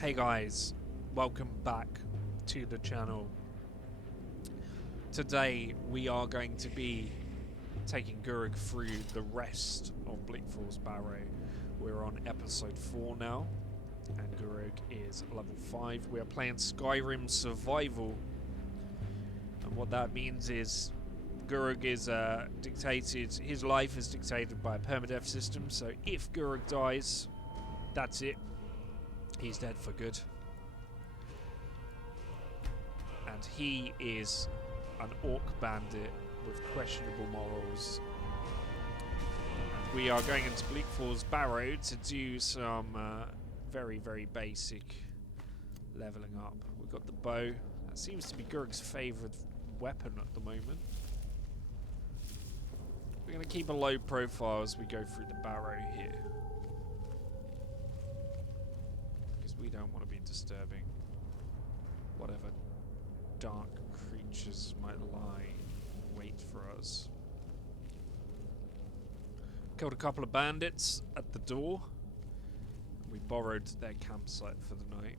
Hey guys, welcome back to the channel. Today we are going to be taking Gurug through the rest of Bleak-falls Barrow. We're on episode 4 now, and Gurug is level 5. We are playing Skyrim Survival, and what that means is Gurug is dictated, his life is dictated by a permadeath system, so if Gurug dies, that's it. He's dead for good. And he is an orc bandit with questionable morals. And we are going into Bleak-falls Barrow to do some very, very basic leveling up. We've got the bow. That seems to be Gurug's favourite weapon at the moment. We're going to keep a low profile as we go through the barrow here. We don't want to be disturbing whatever dark creatures might lie in wait for us. Killed a couple of bandits at the door. We borrowed their campsite for the night.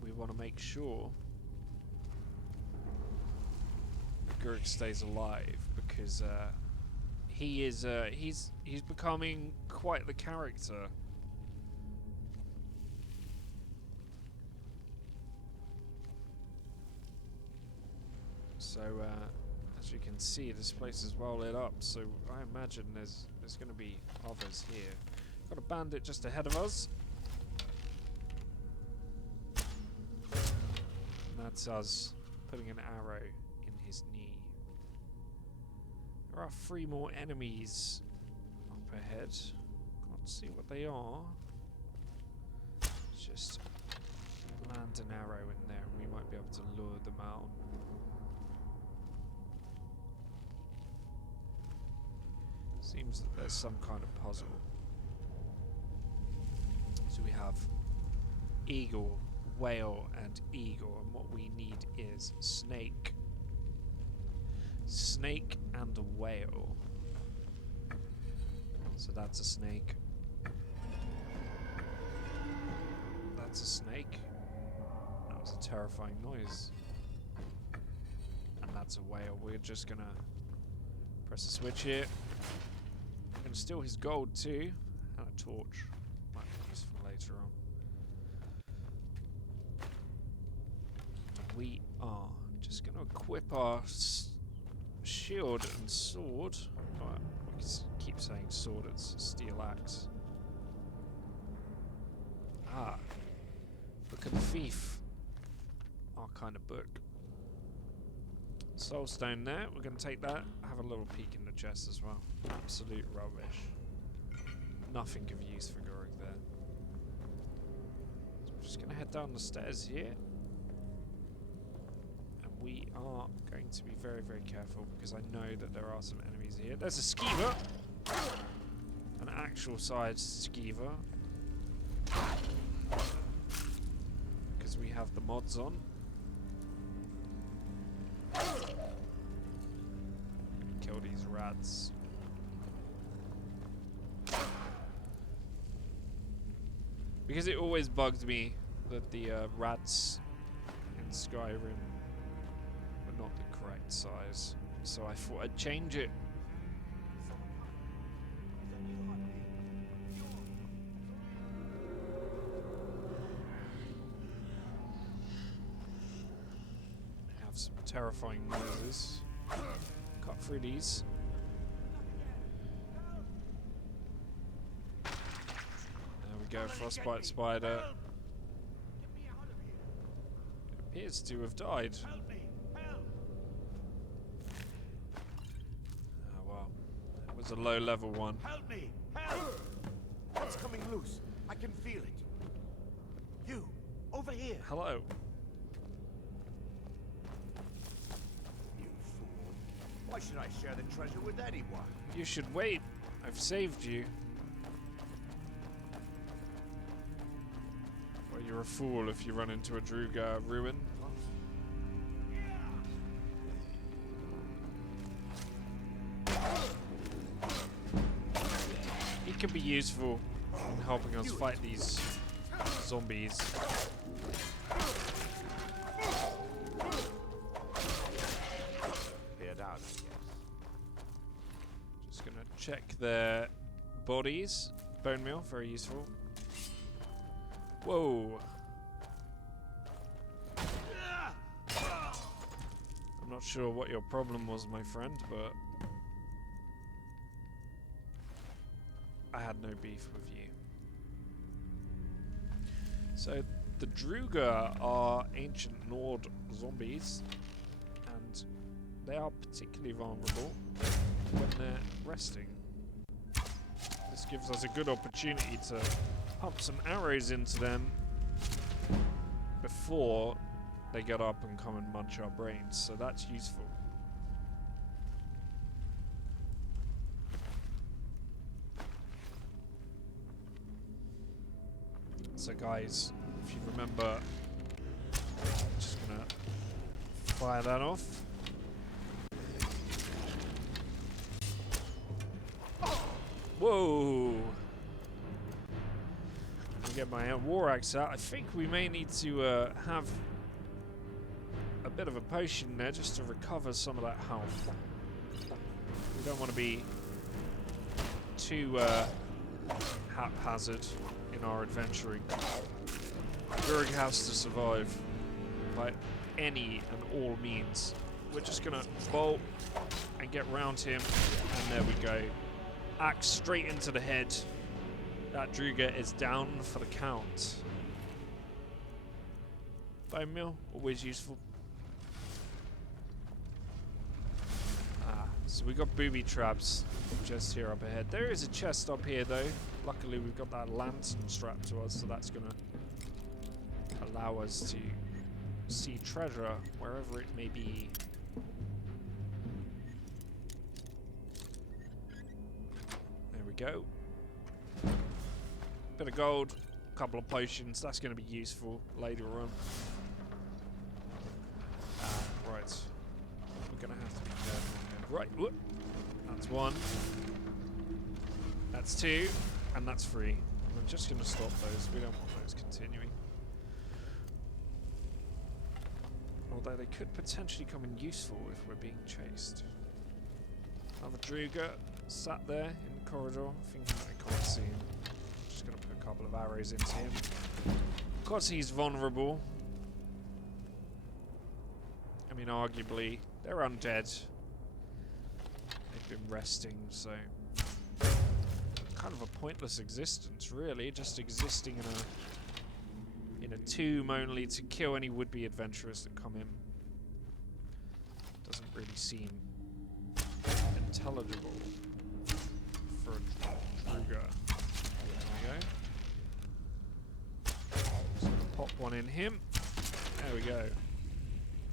We want to make sure that Gurug stays alive because he is he's becoming quite the character. So as you can see, this place is well lit up, so I imagine there's going to be others here. Got a bandit just ahead of us. And that's us putting an arrow in his knee. There are 3 more enemies up ahead. Can't see what they are. Just land an arrow in there and we might be able to lure them out. Seems that there's some kind of puzzle. So we have eagle, whale, and eagle, and what we need is snake. Snake and a whale. So that's a snake. That's a snake. That was a terrifying noise. And that's a whale. We're just gonna press the switch here. We're gonna steal his gold too. And a torch. Might be useful later on. We are just gonna equip our shield and sword. Oh, we keep saying sword, it's steel axe. Ah, Book of the Thief. Our kind of book. Soulstone there, we're going to take that. Have a little peek in the chest as well. Absolute rubbish. Nothing of use for Gurug there. So we're just going to head down the stairs here. We are going to be very, very careful because I know that there are some enemies here. There's a skeever! An actual sized skeever. Because we have the mods on. Kill these rats. Because it always bugged me that the rats in Skyrim not the correct size, so I thought I'd change it. I have some terrifying noises. Cut through these. There we go, frostbite spider. It appears to have died. Was a low level one. Help me! Help! What's coming loose? I can feel it. You, over here. Hello. You fool. Why should I share the treasure with anyone? You should wait. I've saved you. Well, you're a fool if you run into a Dragur ruin. He can be useful in helping us fight these zombies. Cleared out, I guess. Just gonna check their bodies. Bone meal, very useful. Whoa. I'm not sure what your problem was, my friend, but I had no beef with you. So, the Dragur are ancient Nord zombies, and they are particularly vulnerable when they're resting. This gives us a good opportunity to pump some arrows into them before they get up and come and munch our brains, so that's useful. So guys, if you remember, just gonna fire that off. Whoa! I'll get my war axe out. I think we may need to have a bit of a potion there just to recover some of that health. We don't want to be too haphazard in our adventuring. Gurg has to survive by any and all means. We're just gonna bolt and get round him, and there we go. Axe straight into the head. That Dragur is down for the count. Bone meal, always useful. So we got booby traps just here up ahead. There is a chest up here though. Luckily we've got that lantern strapped to us, so that's gonna allow us to see treasure wherever it may be. There we go. Bit of gold, a couple of potions. That's gonna be useful later on. Right. We're gonna have to be careful. Right, whoop. That's one. That's two. And that's three. We're just going to stop those. We don't want those continuing. Although they could potentially come in useful if we're being chased. Another Dragur sat there in the corridor, thinking that I can't see him. Just going to put a couple of arrows into him. Because he's vulnerable. I mean, arguably, they're undead. Been resting, so kind of a pointless existence, really. Just existing in a tomb only to kill any would-be adventurers that come in. Doesn't really seem intelligible for a Dragur. There we go. Just gonna pop one in him. There we go.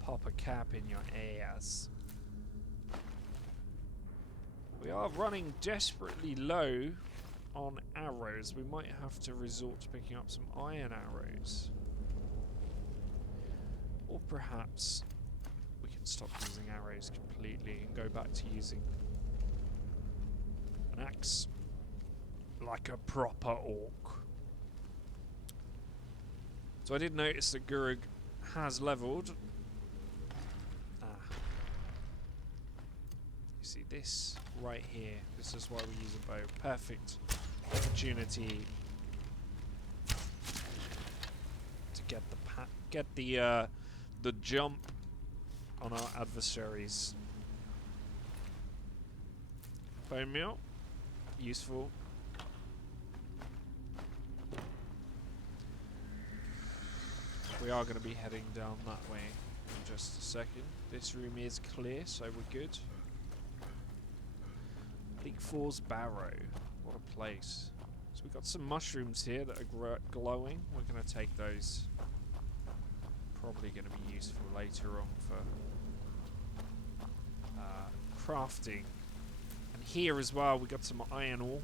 Pop a cap in your ass. We are running desperately low on arrows. We might have to resort to picking up some iron arrows. Or perhaps we can stop using arrows completely and go back to using an axe like a proper orc. So I did notice that Gurg has leveled. See this right here. This is why we use a bow. Perfect opportunity to get the jump on our adversaries. Bone meal, useful. We are going to be heading down that way in just a second. This room is clear, so we're good. Bleak-falls Barrow. What a place. So we've got some mushrooms here that are glowing. We're going to take those. Probably going to be useful later on for crafting. And here as well, we got some iron ore.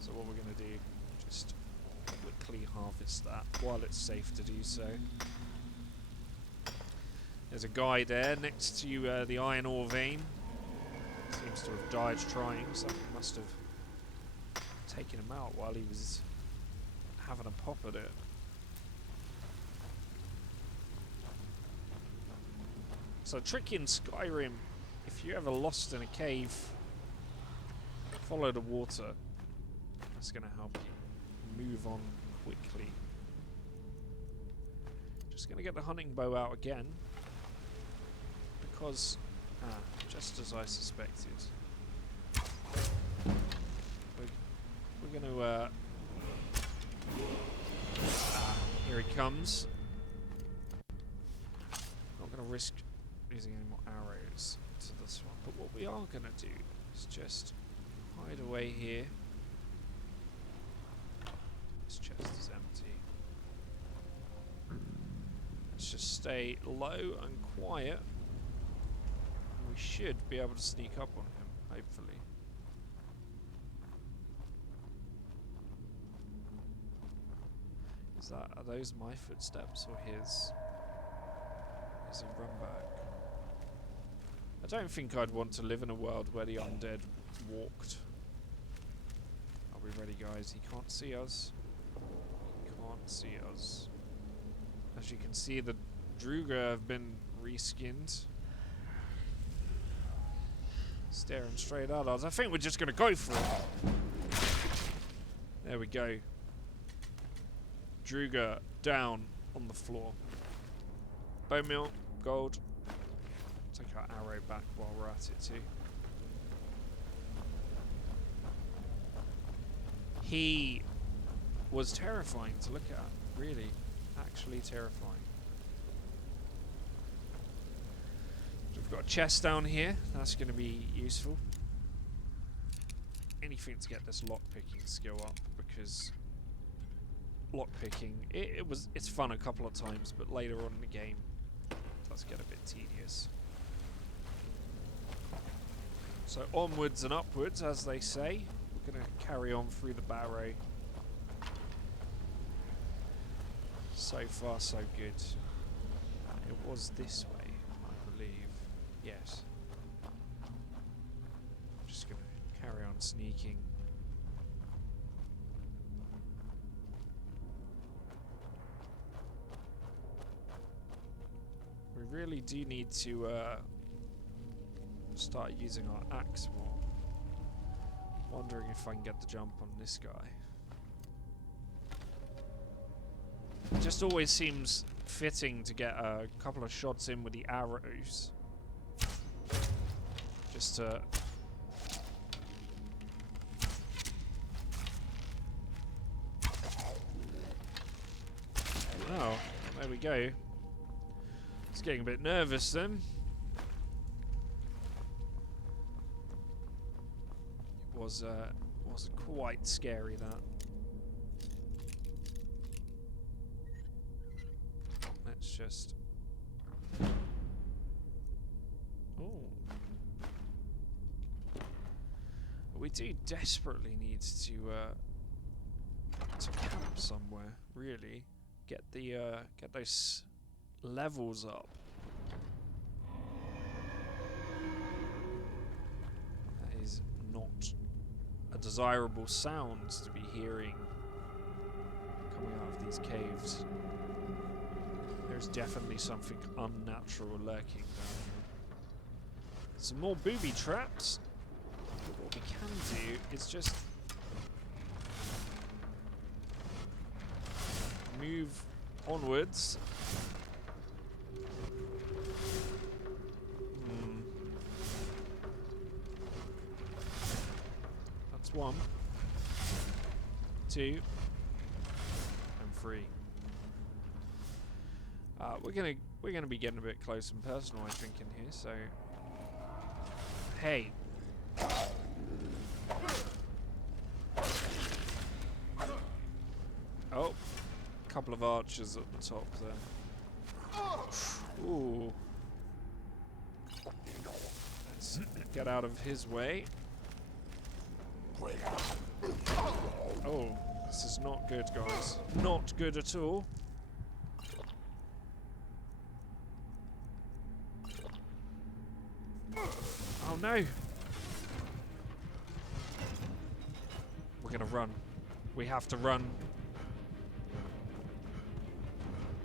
So what we're going to do, just quickly harvest that while it's safe to do so. There's a guy there next to the iron ore vein. Seems to have died trying. Something must have taking him out while he was having a pop at it. So trick in Skyrim, if you're ever lost in a cave, follow the water. That's going to help you move on quickly. Just going to get the hunting bow out again. Because, just as I suspected. We're going to, here he comes. Not going to risk using any more arrows to this one. But what we are going to do is just hide away here. This chest is empty. Let's just stay low and quiet. We should be able to sneak up on him, hopefully. Are those my footsteps or his? Is he run back? I don't think I'd want to live in a world where the undead walked. Are we ready, guys? He can't see us. He can't see us. As you can see, the Dragur have been reskinned. Staring straight at us. I think we're just going to go for it. There we go. Dragur down on the floor. Bone meal, gold. Take our arrow back while we're at it too. He was terrifying to look at. Really. Actually terrifying. We've got a chest down here. That's going to be useful. Anything to get this lockpicking skill up, because lockpicking, it's fun a couple of times, but later on in the game it does get a bit tedious. So onwards and upwards, as they say. We're going to carry on through the barrow. So far, so good. It was this way, I believe. Yes. Just going to carry on sneaking. We really do need to start using our axe more. Wondering if I can get the jump on this guy. It just always seems fitting to get a couple of shots in with the arrows. Just to... Oh, there we go. It's getting a bit nervous then. It was quite scary, that. Let's just... Oh. We do desperately need to camp somewhere, really. Get those levels up. That is not a desirable sound to be hearing coming out of these caves. There's definitely something unnatural lurking down here. Some more booby traps. But what we can do is just move onwards. That's 1, 2, and 3. We're gonna be getting a bit close and personal, I think, in here. So, hey. Oh, a couple of archers at the top there. Ooh. Let's get out of his way. Oh, this is not good, guys. Not good at all. Oh no! We're gonna run. We have to run.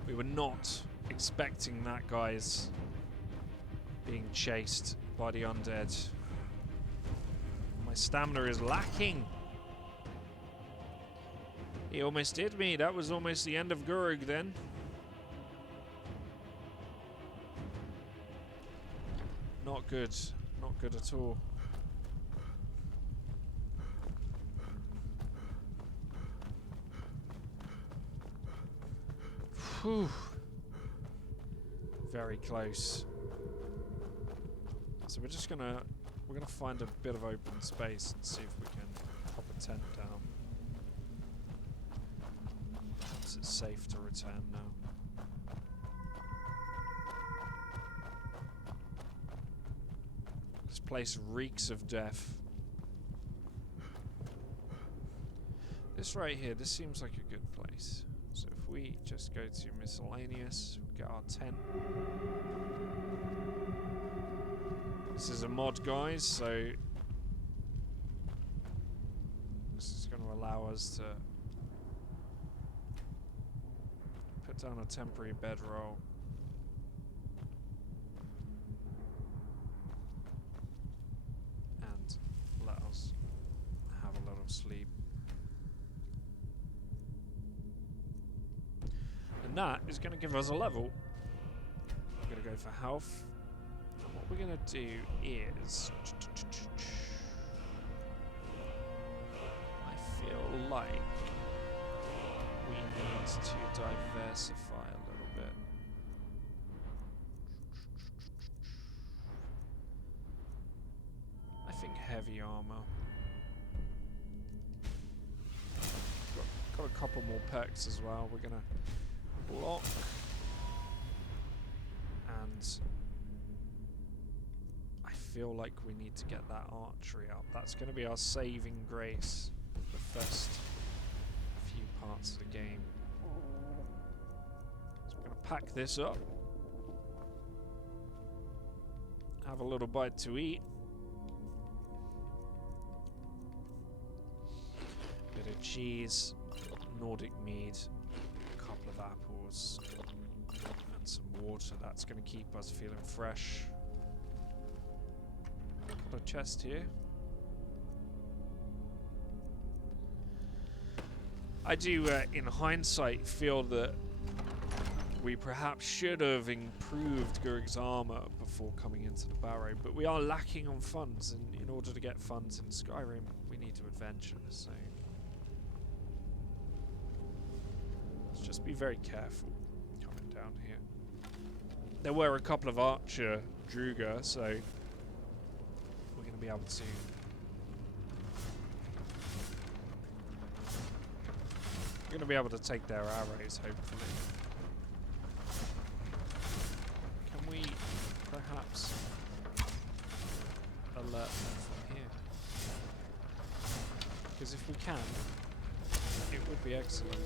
We were not expecting that, guys. Being chased by the undead. My stamina is lacking. He almost did me. That was almost the end of Gurug then. Not good. Not good at all. Whew. Very close. So we're gonna find a bit of open space and see if we can pop a tent down. Perhaps it's safe to return now. This place reeks of death. This right here, this seems like a good place. So if we just go to miscellaneous, get our tent. This is a mod, guys, so this is going to allow us to put down a temporary bedroll. And let us have a little sleep. And that is going to give us a level. We're going to go for health. And what we're going to do is... I feel like we need to diversify a little bit. I think heavy armor. Got a couple more perks as well. We're going to block and I feel like we need to get that archery up. That's going to be our saving grace the first few parts of the game. So we're going to pack this up, have a little bite to eat, bit of cheese, Nordic mead, couple of apples and some water. That's going to keep us feeling fresh. Got a chest here. I do, in hindsight, feel that we perhaps should have improved Gurug's armor before coming into the Barrow, but we are lacking on funds, and in order to get funds in Skyrim, we need to adventure, so just be very careful coming down here. There were a couple of archer Dragur, so we're going to be able to take their arrows, hopefully. Can we perhaps alert them from here? Because if we can, it would be excellent.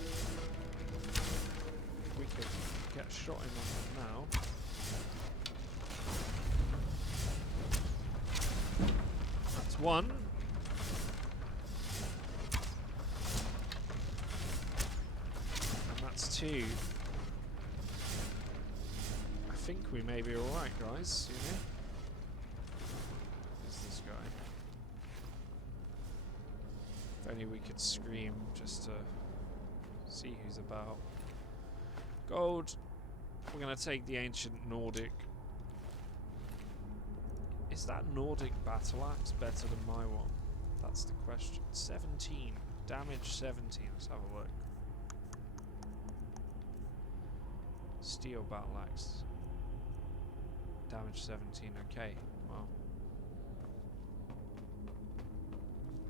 We could get a shot in on them now. That's one. And that's two. I think we may be alright, guys, you know? Who's this guy? If only we could scream just to see who's about. Gold. We're going to take the ancient Nordic. Is that Nordic battle axe better than my one? That's the question. 17. Damage 17. Let's have a look. Steel battle axe. Damage 17. Okay. Well.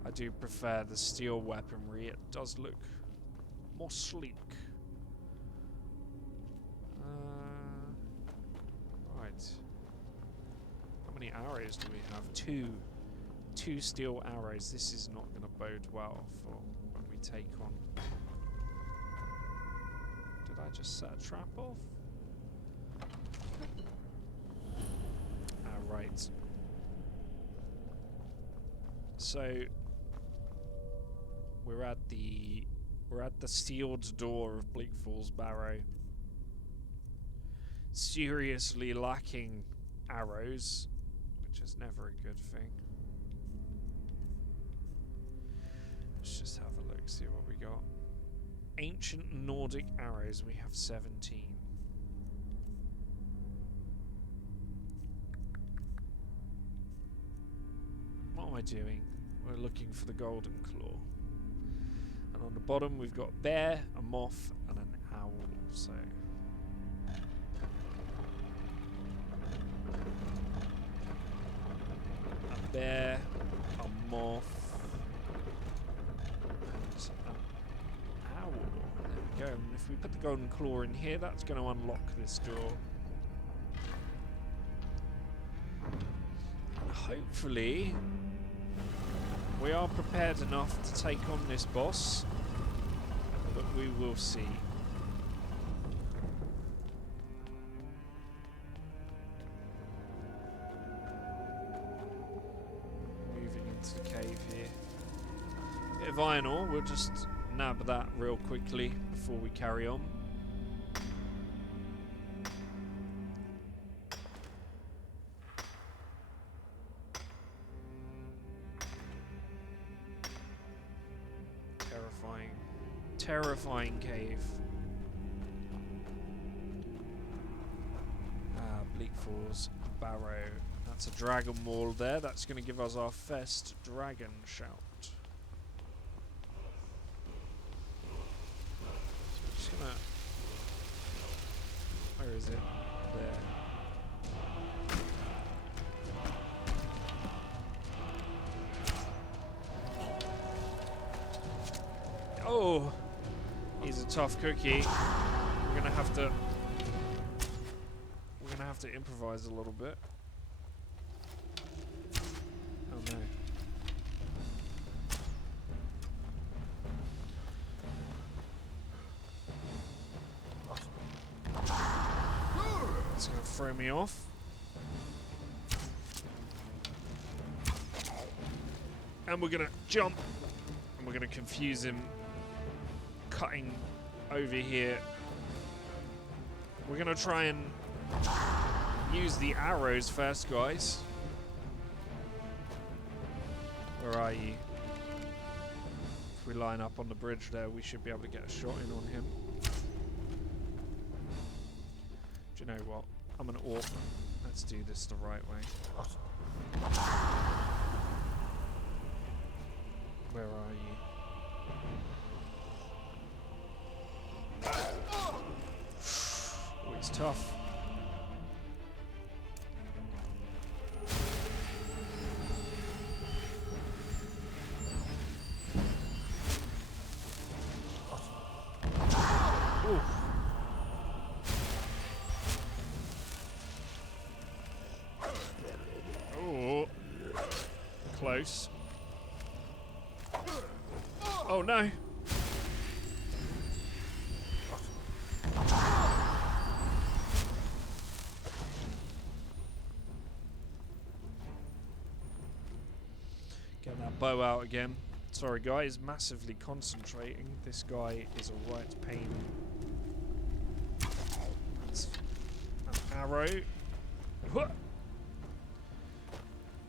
I do prefer the steel weaponry. It does look more sleek. Right. How many arrows do we have? Two steel arrows. This is not going to bode well for when we take on... Did I just set a trap off? Right. So We're at the sealed door of Bleak-falls Barrow. Seriously lacking arrows, which is never a good thing. Let's just have a look, see what we got. Ancient Nordic arrows, we have 17. What am I doing? We're looking for the golden claw. And on the bottom we've got a bear, a moth, and an owl. So a bear, a moth, and an owl. There we go. And if we put the golden claw in here, that's going to unlock this door. And hopefully we are prepared enough to take on this boss, but we will see. Moving into the cave here. Bit of iron ore, we'll just nab that real quickly before we carry on. Terrifying cave. Bleak-falls Barrow. That's a dragon wall there. That's going to give us our first dragon shout. So just gonna. Where is it? There. Oh! He's a tough cookie. We're gonna have to improvise a little bit. Oh no. It's gonna throw me off. And we're gonna jump. And we're gonna confuse him. Cutting over here. We're gonna try and use the arrows first, guys. Where are you? If we line up on the bridge there, we should be able to get a shot in on him. Do you know what? I'm an orc. Let's do this the right way. Where are you? Oh, he's tough. Ooh. Oh, close. Oh no. Get that bow out again. Sorry guys, massively concentrating. This guy is a right pain. That's an arrow.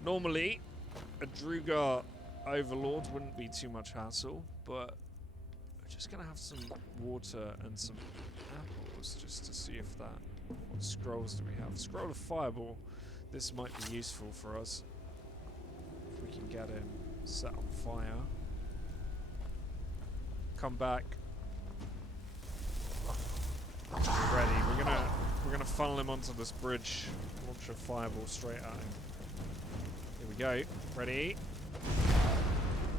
Normally, a Dragur Overlord wouldn't be too much hassle, but we're just gonna have some water and some apples just to see if that. What scrolls do we have? Scroll of Fireball. This might be useful for us. If we can get him set on fire. Come back. We're ready. We're gonna funnel him onto this bridge. Launch a fireball straight at him. Here we go. Ready?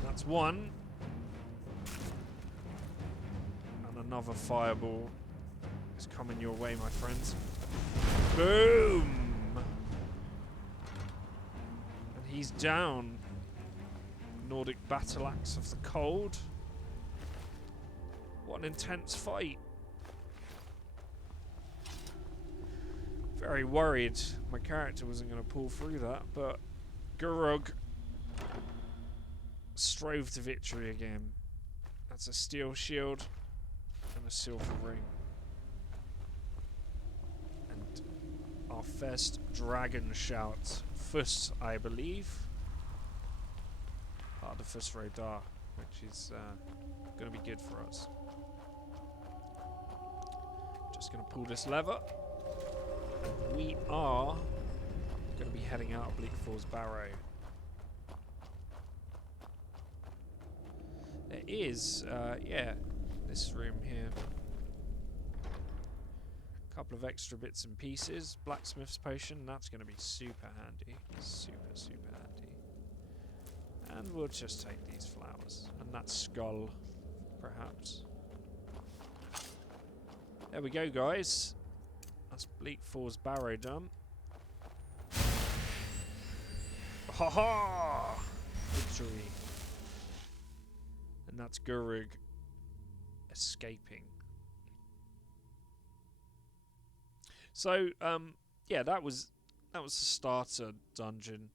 That's one. And another fireball is coming your way, my friends. Boom! And he's down. Nordic battle axe of the cold. What an intense fight. Very worried my character wasn't going to pull through that, but Gurug strove to victory again. That's a steel shield and a silver ring. And our first dragon shout. Fuss, I believe. Part of the Fuss radar, which is going to be good for us. Just going to pull this lever. And we are going to be heading out of Bleak-falls Barrow. There is, yeah, this room here. A couple of extra bits and pieces. Blacksmith's potion, that's going to be super handy. Super, super handy. And we'll just take these flowers. And that skull, perhaps. There we go, guys. That's Bleak-falls Barrow done. Ha ha! Victory. And that's Gurug escaping. So, yeah, that was the starter dungeon.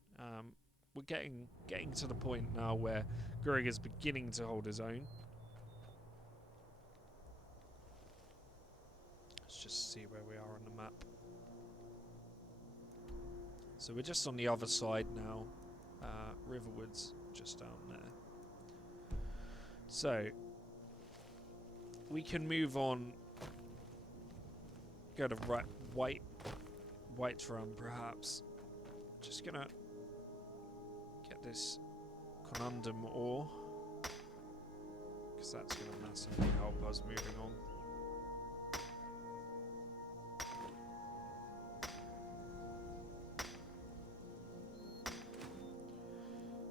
We're getting to the point now where Gurug is beginning to hold his own. Let's just see where we are on the map. So we're just on the other side now. Riverwood's just down there. So we can move on. Go to White Run, perhaps. Just gonna get this conundrum ore, because that's gonna massively help us moving on.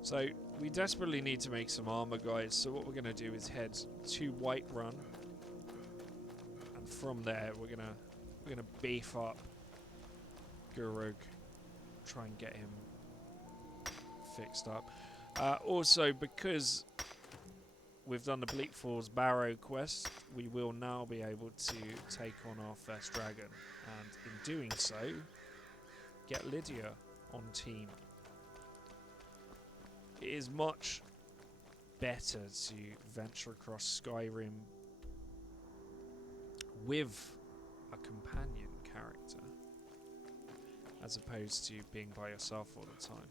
So we desperately need to make some armor, guys. So what we're gonna do is head to White Run, and from there we're gonna beef up Gurug, try and get him fixed up. Also, because we've done the Bleak-falls Barrow quest, we will now be able to take on our first dragon, and in doing so, get Lydia on team. It is much better to venture across Skyrim with a companion character as opposed to being by yourself all the time.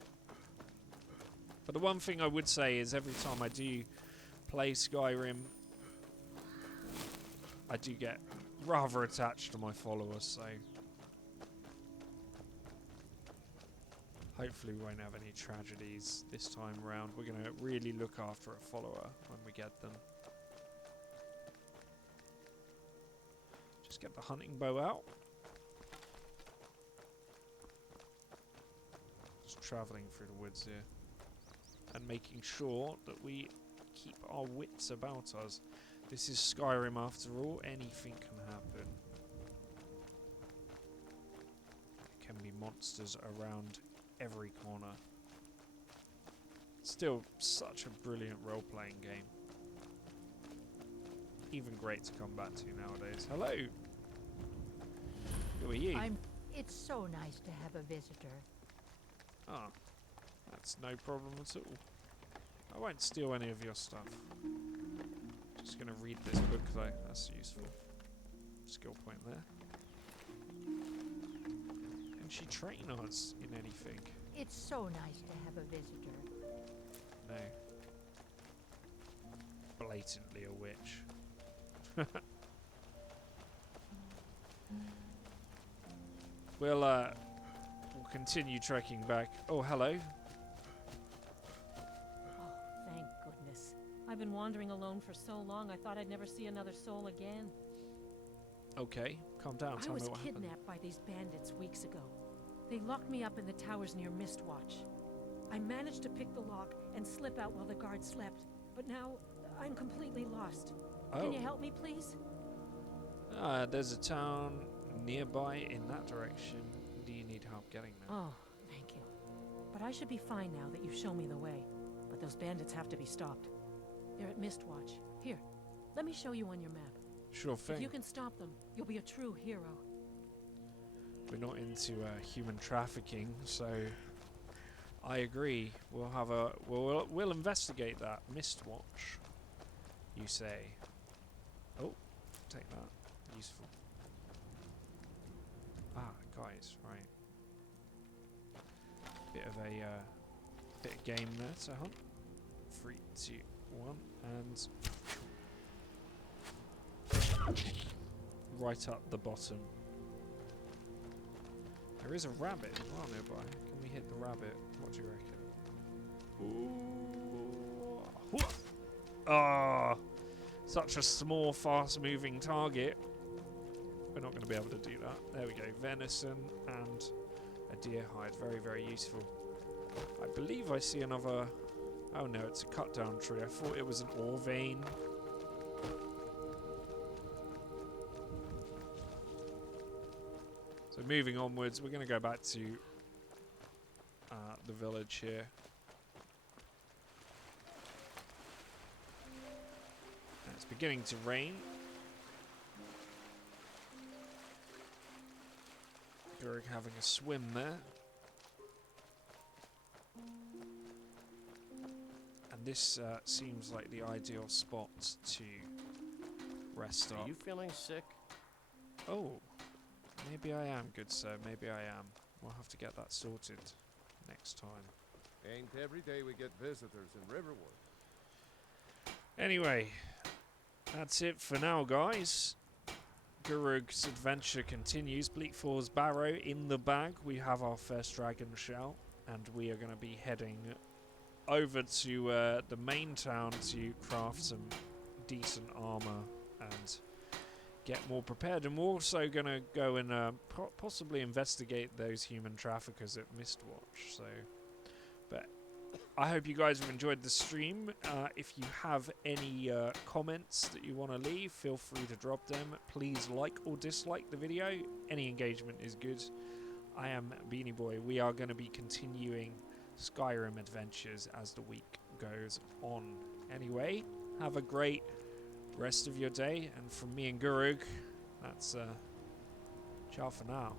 But the one thing I would say is every time I do play Skyrim, I do get rather attached to my followers, so hopefully we won't have any tragedies this time around. We're going to really look after a follower when we get them. Just get the hunting bow out. Just travelling through the woods here. And making sure that we keep our wits about us. This is Skyrim after all. Anything can happen. There can be monsters around every corner. Still such a brilliant role-playing game. Even great to come back to nowadays. Hello! Who are you? It's so nice to have a visitor. Ah, that's no problem at all. I won't steal any of your stuff. Just gonna read this book though, that's useful. Skill point there. Can she train us in anything? It's so nice to have a visitor. No. Blatantly a witch. We'll continue trekking back. Oh, hello. Oh, thank goodness. I've been wandering alone for so long, I thought I'd never see another soul again. Okay, calm down. Tell I me was what happened. kidnapped by these bandits weeks ago. They locked me up in the towers near Mistwatch. I managed to pick the lock and slip out while the guards slept, but now I'm completely lost. Can you help me, please? There's a town nearby in that direction. Do you need help getting there? Oh, thank you. But I should be fine now that you've shown me the way. But those bandits have to be stopped. They're at Mistwatch. Here, let me show you on your map. Sure thing. If you can stop them, you'll be a true hero. We're not into human trafficking, so I agree. We'll have a we'll investigate that Mistwatch. you say. Oh, take that. Useful. Ah, guys, right. Bit of a bit of game there to hunt. 3, 2, 1, and right up the bottom. There is a rabbit as well nearby. Can we hit the rabbit? What do you reckon? Ooh. Ah, such a small, fast-moving target. We're not going to be able to do that. There we go. Venison and a deer hide. Very, very useful. I believe I see another... Oh no, it's a cut-down tree. I thought it was an ore vein. So moving onwards, we're going to go back to the village here. And it's beginning to rain. Gurg having a swim there. And this seems like the ideal spot to rest up. Are you feeling sick? Oh, maybe I am, good sir. Maybe I am. We'll have to get that sorted next time. Ain't every day we get visitors in Riverwood. Anyway, that's it for now, guys. Gurug's adventure continues. Bleak-falls Barrow in the bag. We have our first dragon shell, and we are going to be heading over to the main town to craft some decent armor and get more prepared. And we're also going to go and possibly investigate those human traffickers at Mistwatch. So, but I hope you guys have enjoyed the stream. If you have any comments that you want to leave, feel free to drop them. Please like or dislike the video. Any engagement is good. I am Bean Eboy. We are going to be continuing Skyrim adventures as the week goes on. Anyway, have a great rest of your day. And from me and Gurug, that's ciao for now.